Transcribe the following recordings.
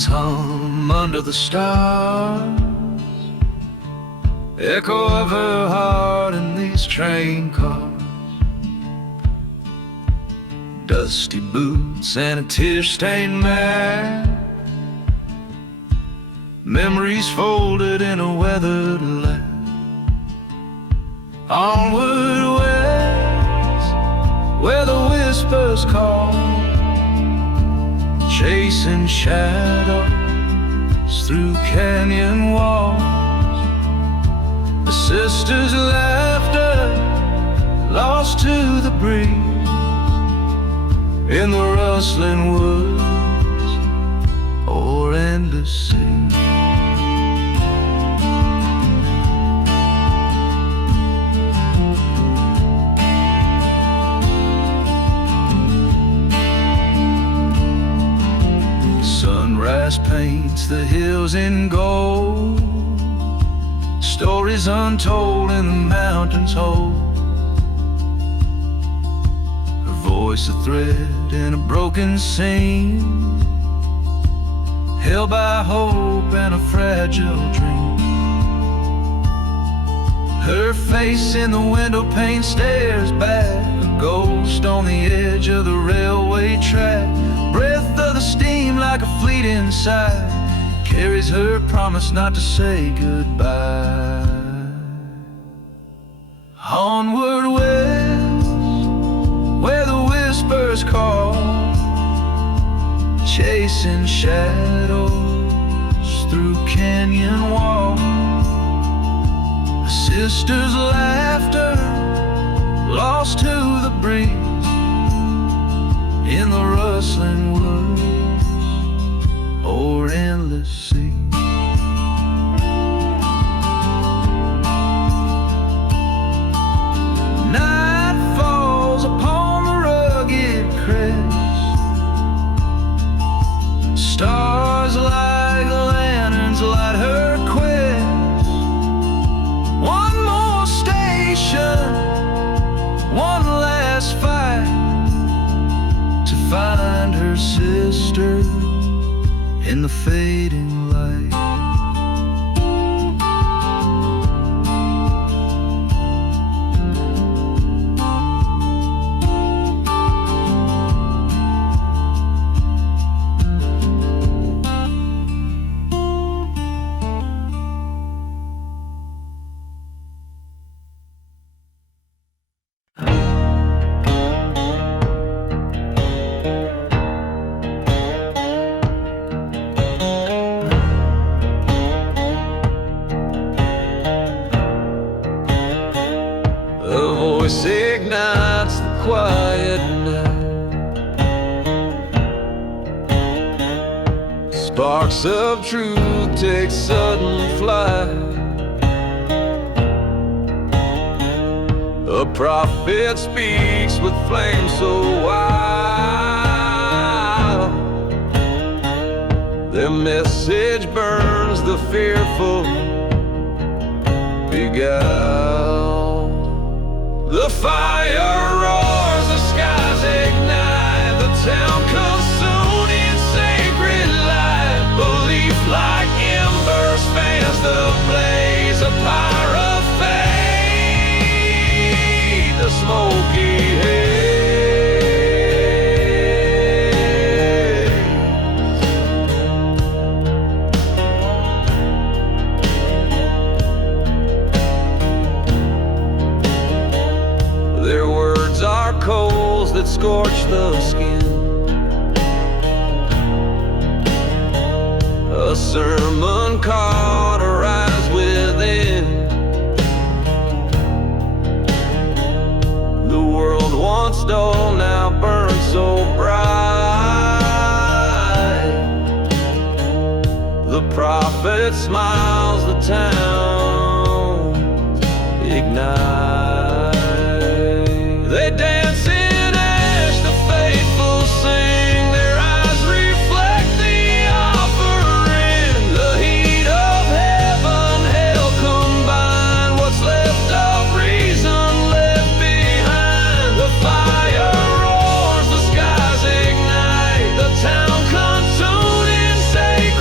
Bells hum under the stars, echo of her heart in these train cars. Dusty boots and a tear-stained map, memories folded in a weathered lap. Onward west, where the whispers call, chasing shadows through canyon walls. The sisters' laughter lost to the breeze in the rustling woods or endless sea. Sunrise paints the hills in gold, stories untold in the mountains hold. Her voice a thread in a broken seam, held by hope and a fragile dream. Her face in the window pane stares back, a ghost on the edge of the railway track. Breath of the steam like a fleeting sigh carries her promise not to say goodbye. Onward west, where the whispers call, chasing shadows through canyon walls. A sister's laughter lost to the breeze in the rustling woods or endless sea. Night falls upon the rugged crest, stars like lanterns light her quest. One more station, one last fight to find her sister in the fading light. Ignites the quiet night, sparks of truth take sudden flight. A prophet speaks with flame so wild, their message burns the fearful beguiled. The fire roars, the skies ignite, the town consumed in sacred light. Belief like embers fans the blaze, a pyre of faith, the smoky haze. Coals that scorch the skin, a sermon cauterized within. The world once dull now burns so bright. The prophet smiles, the town ignites. They dance in ash, the faithful sing, their eyes reflect the offering. The heat of heaven, hell combine, what's left of reason left behind. The fire roars, the skies ignite, the town consumed in sacred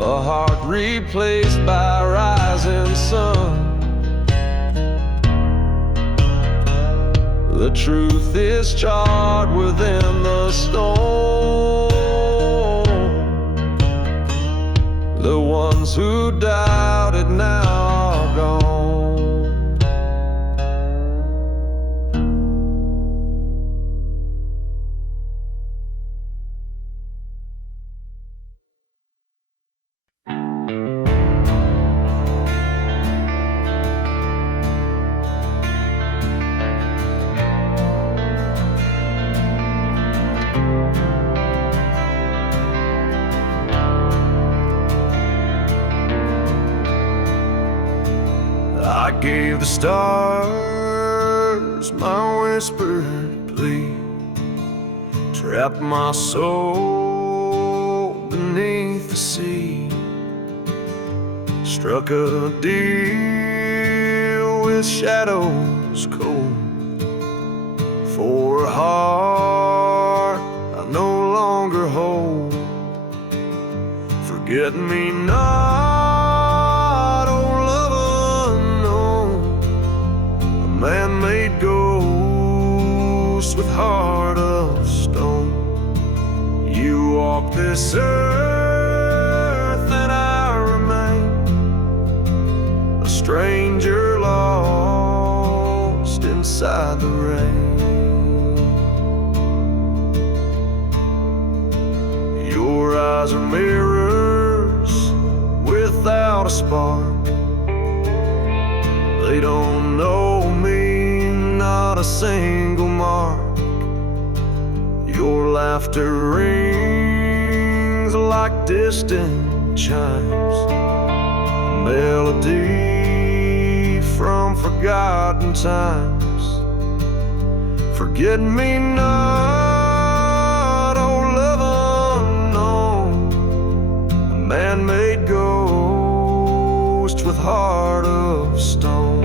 a heart replaced by a rising sun. The truth is charred within the stone. The ones who doubted now are gone. I gave the stars my whispered plea, trapped my soul beneath the sea, struck a deal with shadows cold for a heart I no longer hold. Forget me not, oh love unknown, a man-made ghost with heart of stone. You walk this earth and I remain a stranger lost inside the rain. Your eyes are mirrors without a spark. They don't know me, not a single mark. Your laughter rings like distant chimes, a melody from forgotten times. Forget me not, oh love unknown, a man-made ghost with heart of stone.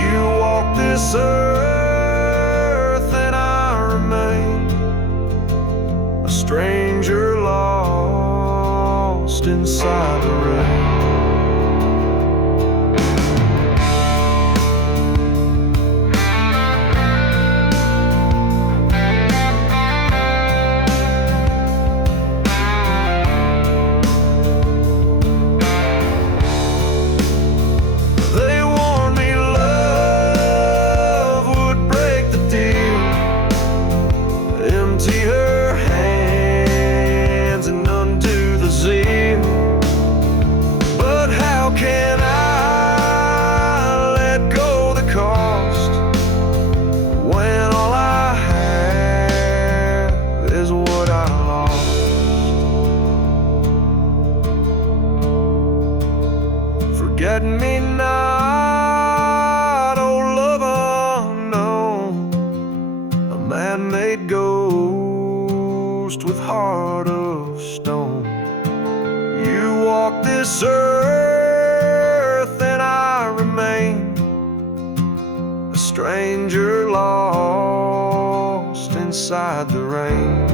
You walk this earth and I remain a stranger lost inside the rain. Forget me not, oh love unknown, a man-made ghost with heart of stone. You walk this earth and I remain a stranger lost inside the rain.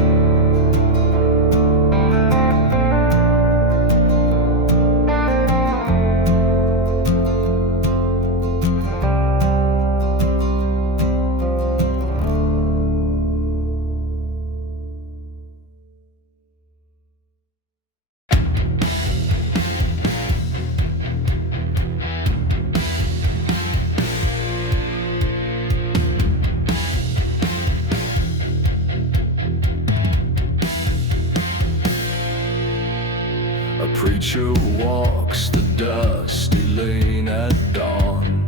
A preacher walks the dusty lane at dawn.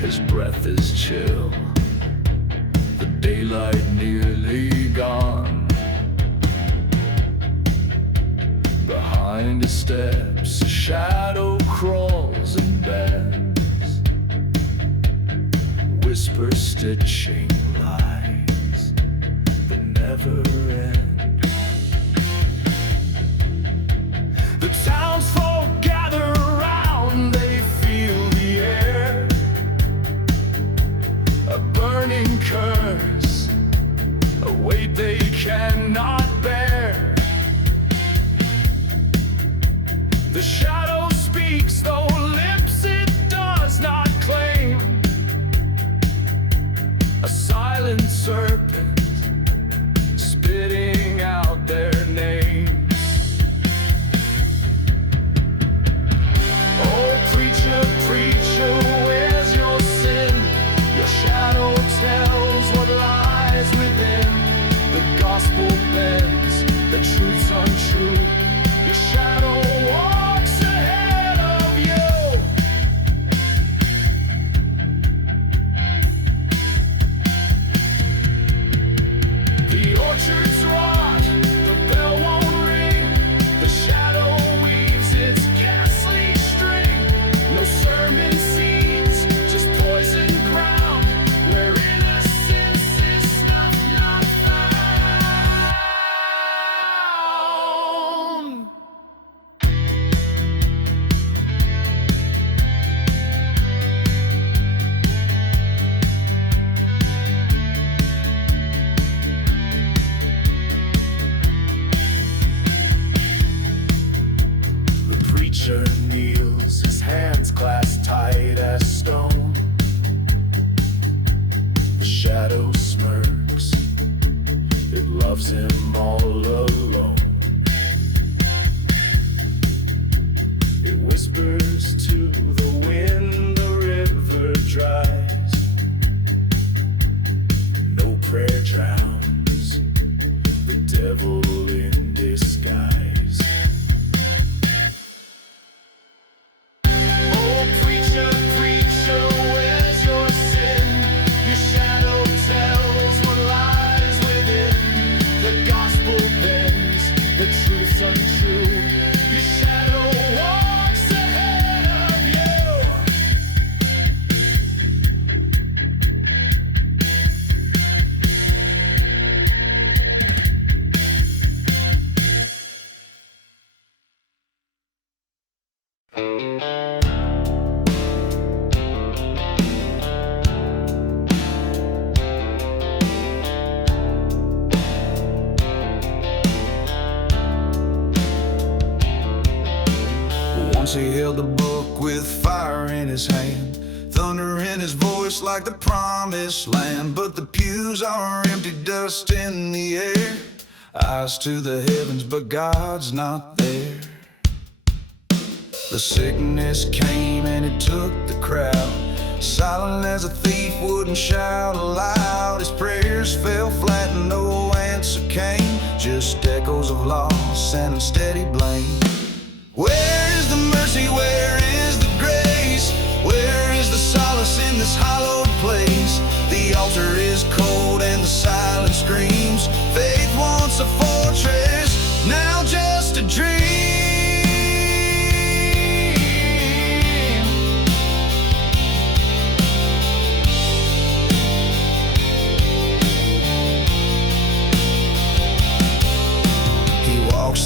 His breath is chill, the daylight nearly gone. Behind his steps a shadow crawls and bends, whisper stitching lies that never end. The townsfolk gather around, they feel the air, a burning curse, a weight they cannot bear. He held the book with fire in his hand, thunder in his voice like the promised land. But the pews are empty, dust in the air, eyes to the heavens, but God's not there. The sickness came and it took the crowd, silent as a thief, wouldn't shout aloud. His prayers fell flat and no answer came, just echoes of loss and unsteady blame. Where is the mercy? Where is the grace? Where is the solace in this hallowed place? The altar is cold and the silence screams. Faith wants a fortress, now just a dream.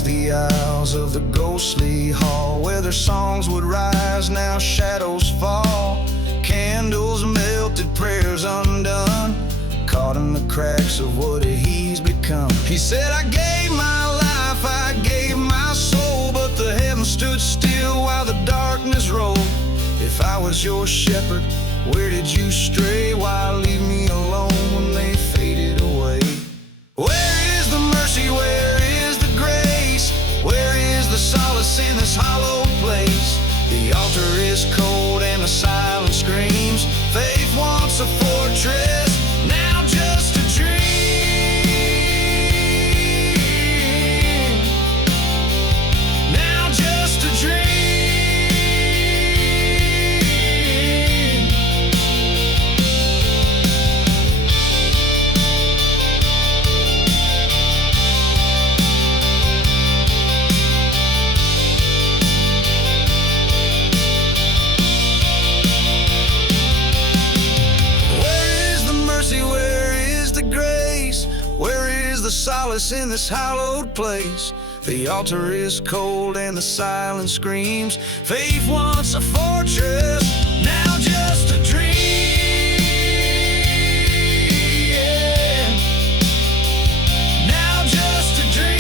The aisles of the ghostly hall, where their songs would rise, now shadows fall. Candles melted, prayers undone, caught in the cracks of what he's become. He said, I gave my life, I gave my soul, but the heavens stood still while the darkness rolled. If I was your shepherd, where did you stray? Why leave me alone when they faded away? Where is the mercy? Where is the grace? Where is the solace in this hollowed place? The altar is cold and the silence screams. Faith wants a fortress, now just a dream. Now just a dream. The solace in this hallowed place. The altar is cold and the silence screams. Faith wants a fortress, now just a dream. Yeah. Now just a dream.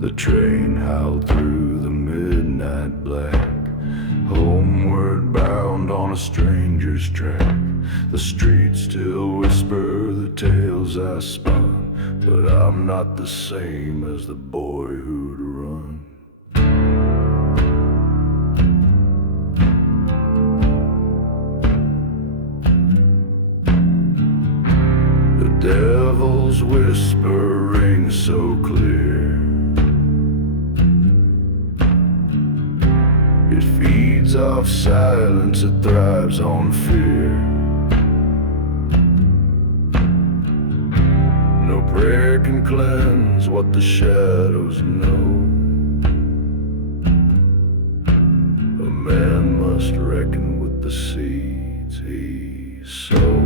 The train howled through the midnight black, homeward bound on a stranger's track. The streets still whisper the tales I spun, but I'm not the same as the boy who'd run. The devil's whisper rings so clear, it feeds off silence, it thrives on fear. No prayer can cleanse what the shadows know. A man must reckon with the seeds he sowed.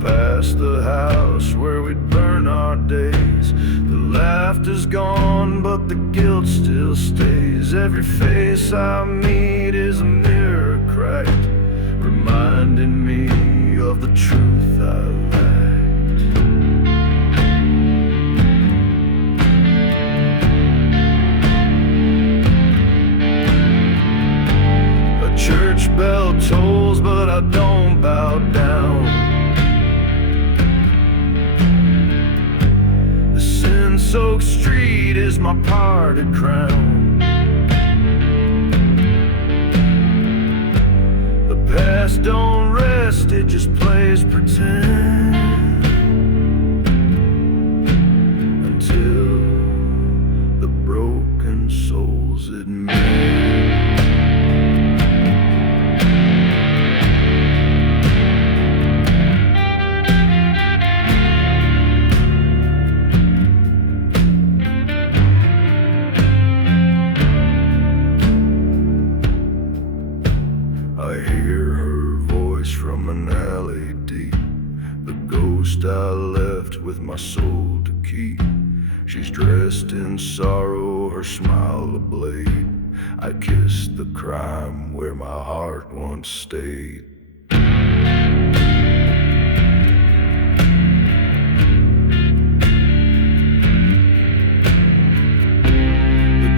Past the house where we'd burn our days, the laughter's gone but the guilt still stays. Every face I meet is a mirror cracked, reminding me of the truth I lacked. A church bell tolls but I don't bow down. rain-soaked street is my parted crown. The past don't rest, it just plays pretend until the broken souls admit. I hear her voice from an alley deep, the ghost I left with my soul to keep. She's dressed in sorrow, her smile a blade. I kissed the crime where my heart once stayed. The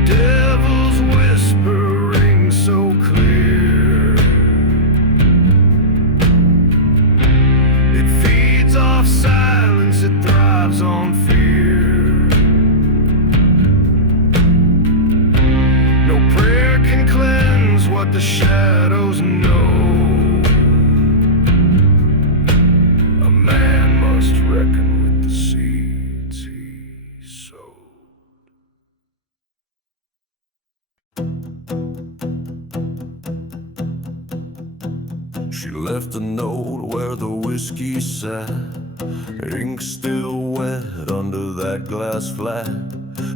devil's whisper rings so clear. It feeds off silence, it thrives on fear. No prayer can cleanse what the shadows know. A man must reckon with the seeds he sowed. She left a note where the whiskey sat, ink still wet under that glass flat.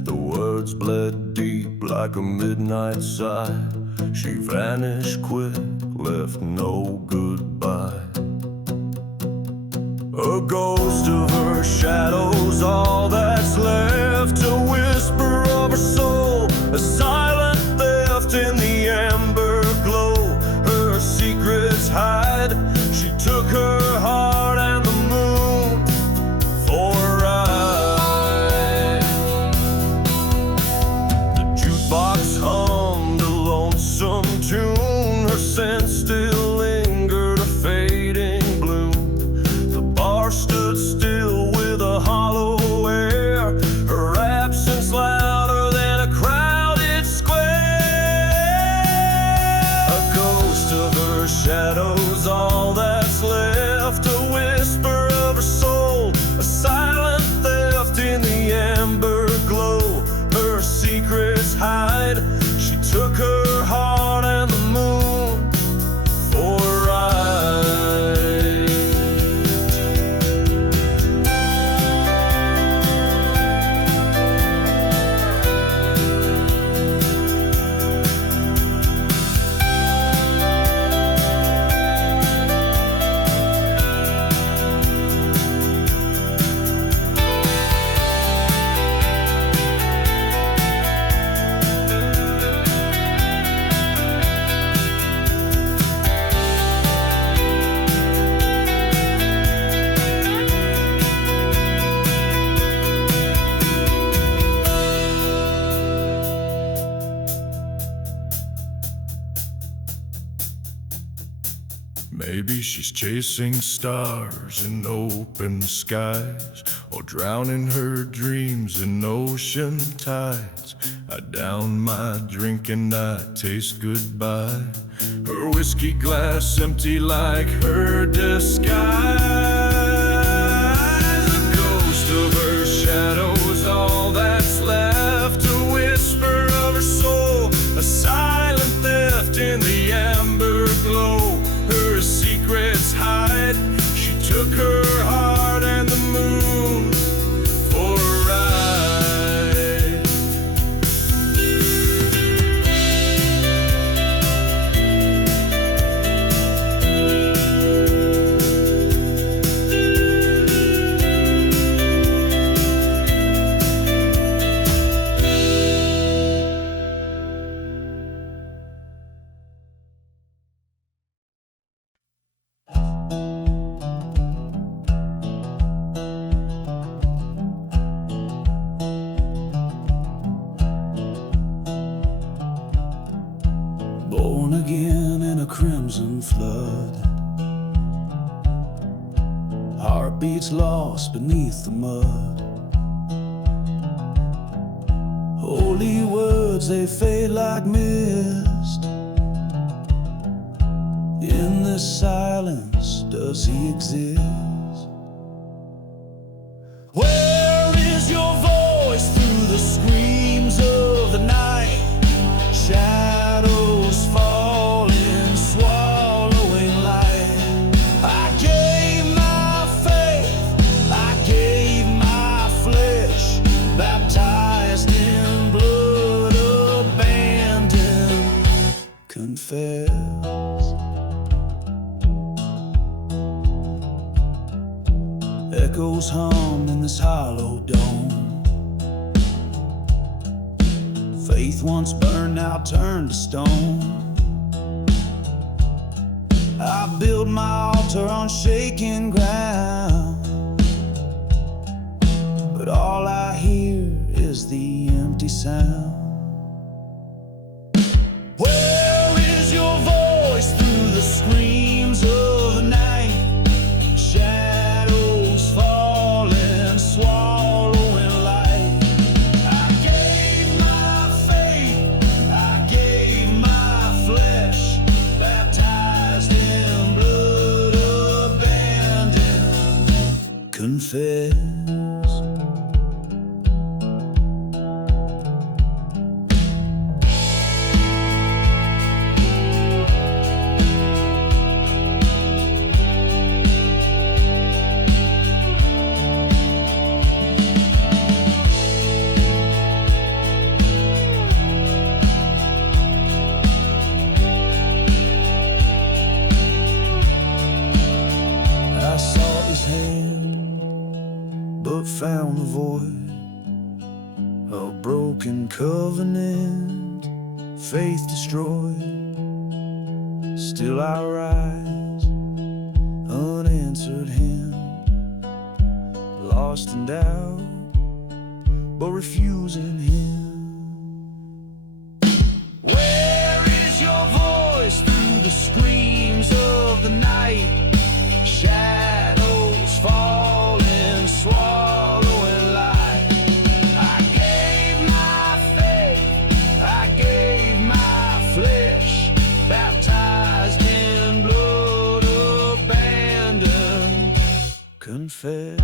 The words bled deep like a midnight sigh. She vanished quick, left no goodbye. A ghost of her shadows, all that's left. A whisper of her soul, a silent theft in the amber glow. Her secrets hide. She took her heart and the moon for a ride. The jukebox hummed a lonesome tune. Her scent still lingered, a fading bloom. The bar stood still with a hollow air, her absence louder than a crowded square. A ghost of her shadows, all that's left. A whisper of her soul, a silent theft in the amber glow. Her secrets hide. She took her heart and the moon for a ride. Maybe she's chasing stars in open skies, or drowning her dreams in ocean tides. I down my drink and I taste goodbye. Her whiskey glass empty like her disguise. A ghost of her shadows, all that's left. A whisper of her soul, a silent theft in the amber glow. Her secrets hide. She took her heart and the moon for a ride. Born again in a crimson flood, heartbeats lost beneath the mud. Holy words, they fade like mist. In this silence, does he exist? Where is your voice through the screams of the night? Shadows falling, swallowing light. I gave my faith, I gave my flesh, baptized in blood, abandoned, confess. Echoes hum in this hollow dome. Faith once burned, now turned to stone. I build my altar on shaking ground, but all I hear is the empty sound. Where is your voice through the screams of the night? Shadows falling, swallowing light. I gave my faith, I gave my flesh, baptized in blood, abandoned, confess. I sought his hand, but found the void. A broken covenant, faith destroyed. Still I rise, unanswered hymn, lost in doubt, but refusing him. Where is your voice through the screams of the night? Shadows falling, swallowing light. I gave my faith, I gave my flesh, baptized in blood, abandoned, confess.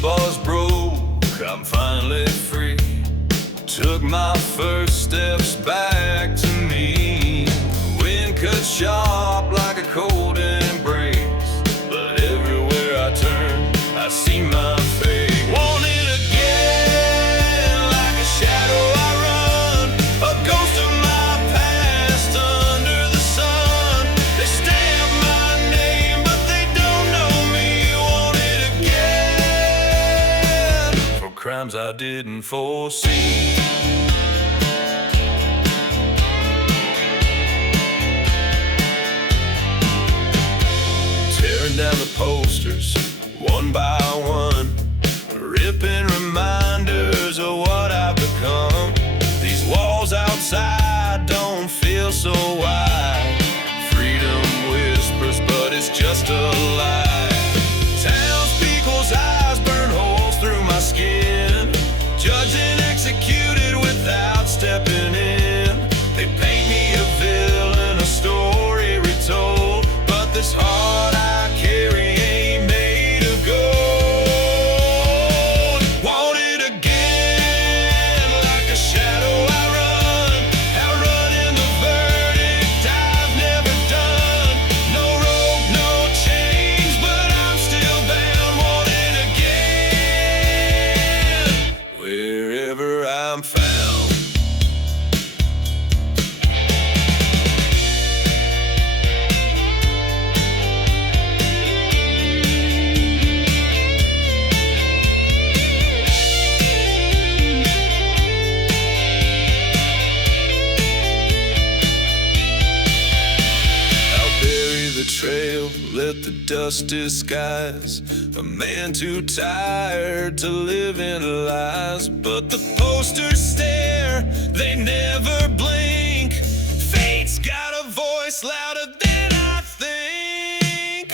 Bars broke, I'm finally free. Took my first steps back to me. Wind cut sharp like a cold embrace, but everywhere I turn, I see my fate. Want it again, like a shadow I run, a ghost of my past under the sun. They stamp my name, but they don't know me. Want it again, for crimes I didn't foresee. Tearing down the posters, one by one, ripping reminders of what I've become. These walls outside don't feel so wide. Freedom whispers, but it's just a lie. Townspeople's eyes burn holes through my skin. Judged and executed without stepping in. They paint me a villain, a story retold, but this heart I carry ain't made of gold. Want it dust disguise, a man too tired to live in lies. But the posters stare, they never blink. Fate's got a voice louder than I think.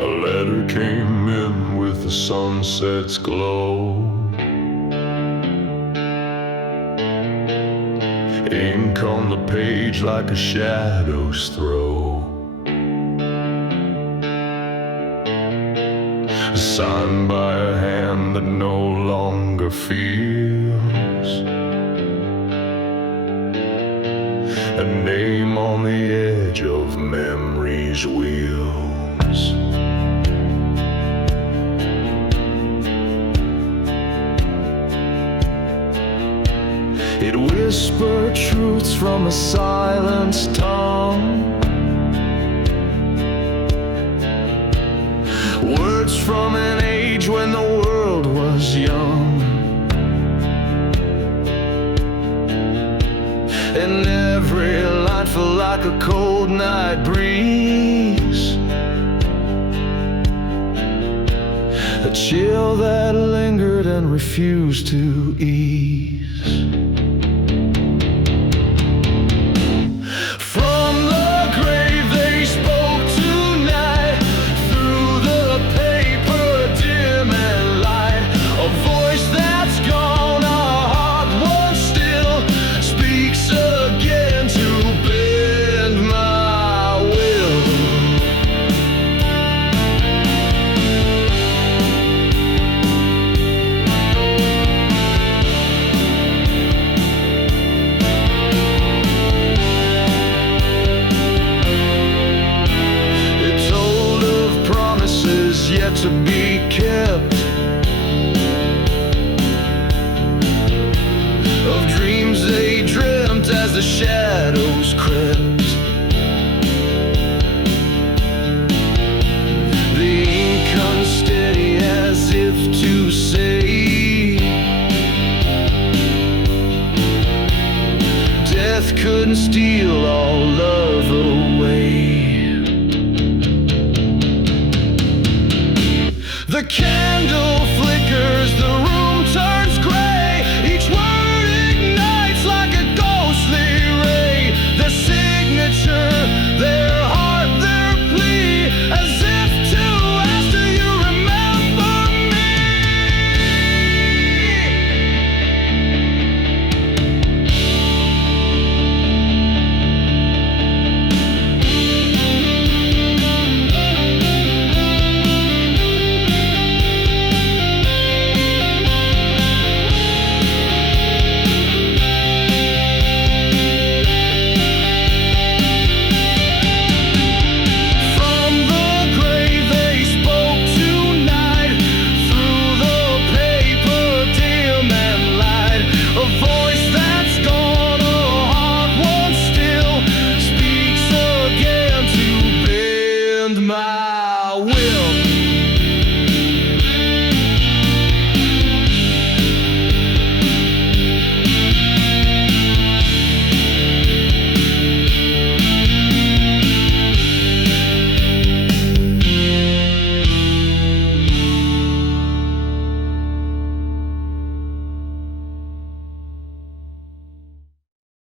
A letter came in with the sunset's glow. Ink on the page like a shadow's throw. Signed by a hand that no longer feels. A name on the edge of memory's wheels. It whispered truths from a silenced tongue. Words from an age when the world was young. And every line felt like a cold night breeze. A chill that lingered and refused to ease. From the grave they spoke tonight, through the paper dim and light. A voice that's gone, a heart once still, speaks again to bend my will. It told of promises yet to be kept, of dreams they dreamt as the shadows crept. The ink unsteady as if to say, death couldn't steal all love away. The candle